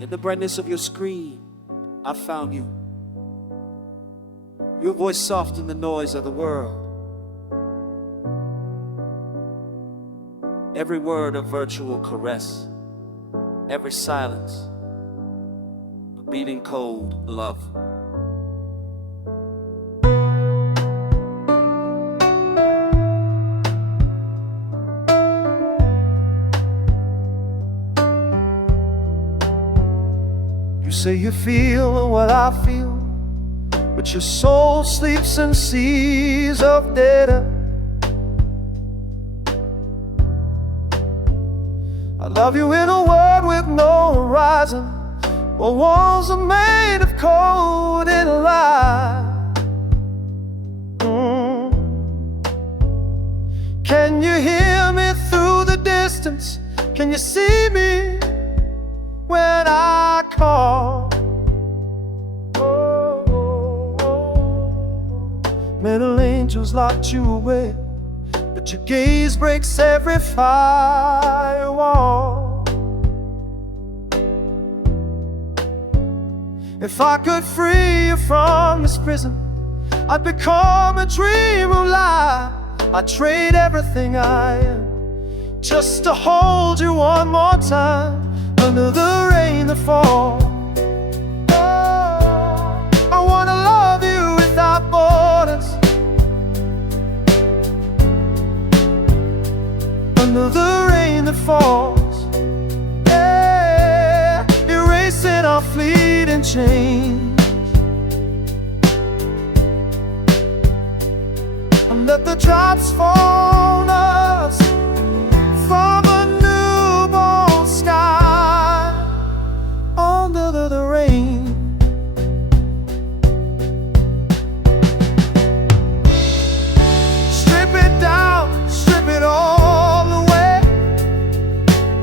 In the brightness of your screen, I found you. Your voice softened the noise of the world. Every word a virtual caress, every silence a beating cold love. You say you feel what I feel, but your soul sleeps in seas of data. I love you in a world with no horizon, where walls are made of cold and lie. Can you hear me through the distance? Can you see me when I call? Metal angels locked you away, but your gaze breaks every firewall. If I could free you from this prison, I'd become a dream of life. I'd trade everything I am just to hold you one more time under the rain that falls. I wanna love you without borders, under the rain that falls. Yeah, erasing our fleeting change. And let the drops fall on us from a newborn sky under the rain. Strip it down, strip it all away.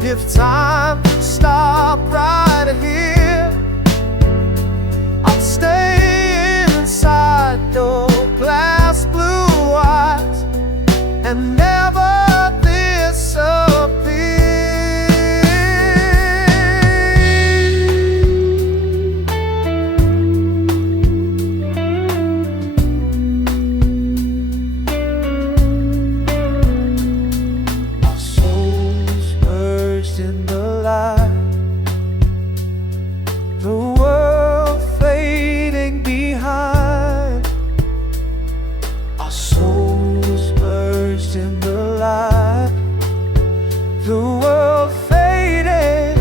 If time could stop right here, I'd stay inside your glass blue eyes and never disappear. Our souls merged in the light, the world fading behind. Our souls merged in the light, the world fading,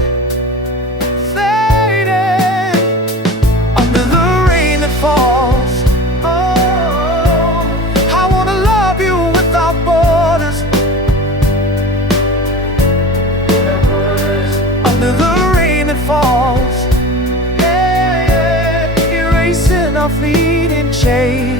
fading under the rain that falls. Oh, I wanna love you without borders, under the rain that falls. Yeah, yeah, erasing our fleeting change.